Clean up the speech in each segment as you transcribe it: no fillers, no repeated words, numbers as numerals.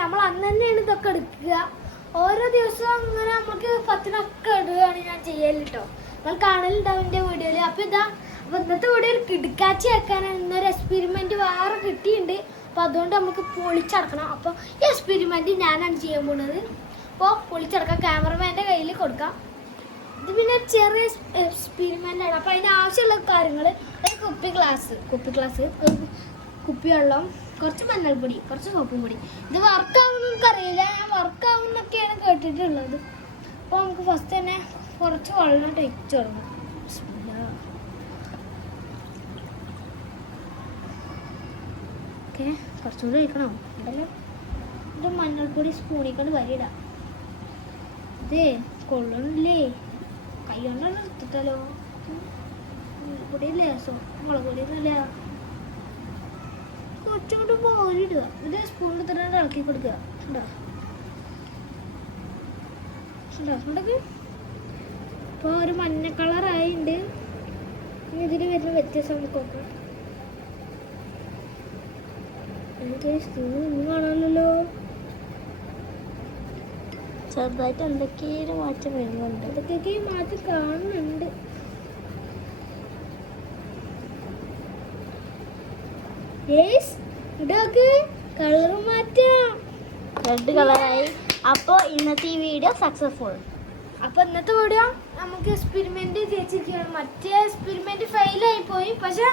നമ്മൾ അന്ന് തന്നെയാണ് ഇതൊക്കെ എടുക്കുക. ഓരോ ദിവസവും അങ്ങനെ നമുക്ക് 10-നൊക്കെ ഇടുകയാണ് ഞാൻ ചെയ്യല് കേട്ടോ. നിങ്ങൾ കാണലുണ്ടാവും എൻ്റെ വീഡിയോയിൽ. അപ്പോൾ ഇന്നത്തെ വീഡിയോയിൽ കിടുക്കാച്ചി വെക്കാനാണ് ഇന്നൊരു എക്സ്പെരിമെൻറ്റ് വേറെ കിട്ടിയിട്ടുണ്ട്. അപ്പോൾ അതുകൊണ്ട് നമുക്ക് പൊളിച്ചടക്കണം. അപ്പോൾ ഈ എക്സ്പെരിമെൻറ്റ് ഞാനാണ് ചെയ്യാൻ പോകുന്നത്. അപ്പോൾ പൊളിച്ചടക്കാം, ക്യാമറമാൻ്റെ കയ്യിൽ കൊടുക്കാം. ഇത് പിന്നെ ചെറിയ എക്സ്പെരിമെൻ്റ് ആണ്. അപ്പോൾ അതിന് ആവശ്യമുള്ള കാര്യങ്ങൾ ഒരു കുപ്പി ഗ്ലാസ്, കുപ്പി വെള്ളം, കുറച്ച് മഞ്ഞൾപ്പൊടി, കുറച്ച് സോപ്പും പൊടി. ഇത് വർക്കാവുമെന്ന് നമുക്കറിയില്ല, ഞാൻ വർക്കാവുമെന്നൊക്കെയാണ് കേട്ടിട്ടുള്ളത്. അപ്പോൾ നമുക്ക് ഫസ്റ്റ് തന്നെ കുറച്ച് വെള്ളം ഒഴിച്ച് തുടങ്ങും. ഓക്കെ, കുറച്ചുകൂടി ഒഴിക്കണം ഉണ്ടല്ലോ. ഇത് മഞ്ഞൾപ്പൊടി സ്പൂണിൽ കൊണ്ട് വരിയിടാം. ഇതേ കൊള്ളണില്ലേ, കൈ കൊണ്ടാണ് എടുത്തിട്ടല്ലോ. പൊടിയില്ലേ, മുളക് പൊടിയൊന്നുമില്ല. കുറച്ചുകൂടി പോരിടുക. ഇത് സ്പൂൺ എടുത്തിട്ട് ഇളക്കി കൊടുക്കുക. ഇപ്പോൾ ഒരു മഞ്ഞ കളറായിട്ടുണ്ട്. ഇതിന് വരുന്ന വ്യത്യാസം നമുക്ക് നോക്കാം. ഒന്നും കാണാമല്ലോ. ചെറുതായിട്ട് എന്തൊക്കെയോ മാറ്റം വരുന്നുണ്ട്. എന്തൊക്കെ മാറ്റം കാണുന്നുണ്ട്. കളർ മാറ്റാം, റെഡ് കളറായി. അപ്പോൾ ഇന്നത്തെ ഈ വീഡിയോ സക്സസ്ഫുൾ. അപ്പോൾ ഇന്നത്തെ വീഡിയോ നമുക്ക് എക്സ്പെരിമെന്റ് ചെയ്യിച്ചിരിക്കുകയാണ്. മറ്റേ എക്സ്പെരിമെന്റ് ഫെയിലായി പോയി, പക്ഷെ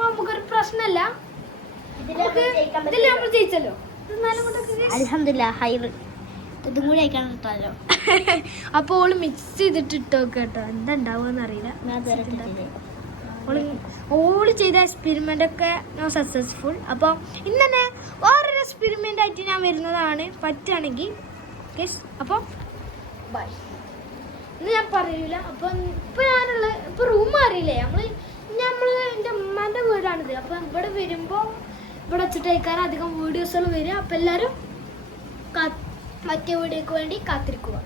നമുക്കൊരു പ്രശ്നമല്ല. ഇതിൽ നമ്മൾ ജയിച്ചല്ലോ. അൽഹംദുലില്ലാഹ് ഹൈർ. ഇതും കൂടി അയക്കാൻ കിട്ടാമല്ലോ. അപ്പോൾ ഓള് മിക്സ് ചെയ്തിട്ട് ഇട്ടോ കേട്ടോ, എന്താ ഉണ്ടാവുമെന്ന് അറിയില്ല. ഓള് ചെയ്ത എക്സ്പെരിമെൻ്റ് ഒക്കെ ഞാൻ സക്സസ്ഫുൾ. അപ്പോൾ ഇന്ന് തന്നെ വേറൊരു എക്സ്പെരിമെൻ്റ് ആയിട്ട് ഞാൻ വരുന്നതാണ് പറ്റുകയാണെങ്കിൽ. അപ്പോൾ ബൈ. ഇന്ന് ഞാൻ പറയൂല. അപ്പോൾ ഇപ്പോൾ റൂം അറിയില്ലേ, നമ്മൾ എൻ്റെ ഉമ്മാൻ്റെ വീടാണിത്. അപ്പോൾ ഇവിടെ വരുമ്പോൾ ഇവിടെ വെച്ചിട്ട് കഴിക്കാൻ അധികം വീഡിയോസുകൾ വരും. അപ്പോൾ എല്ലാവരും മറ്റേ വീഡിയോക്ക് വേണ്ടി കാത്തിരിക്കുക.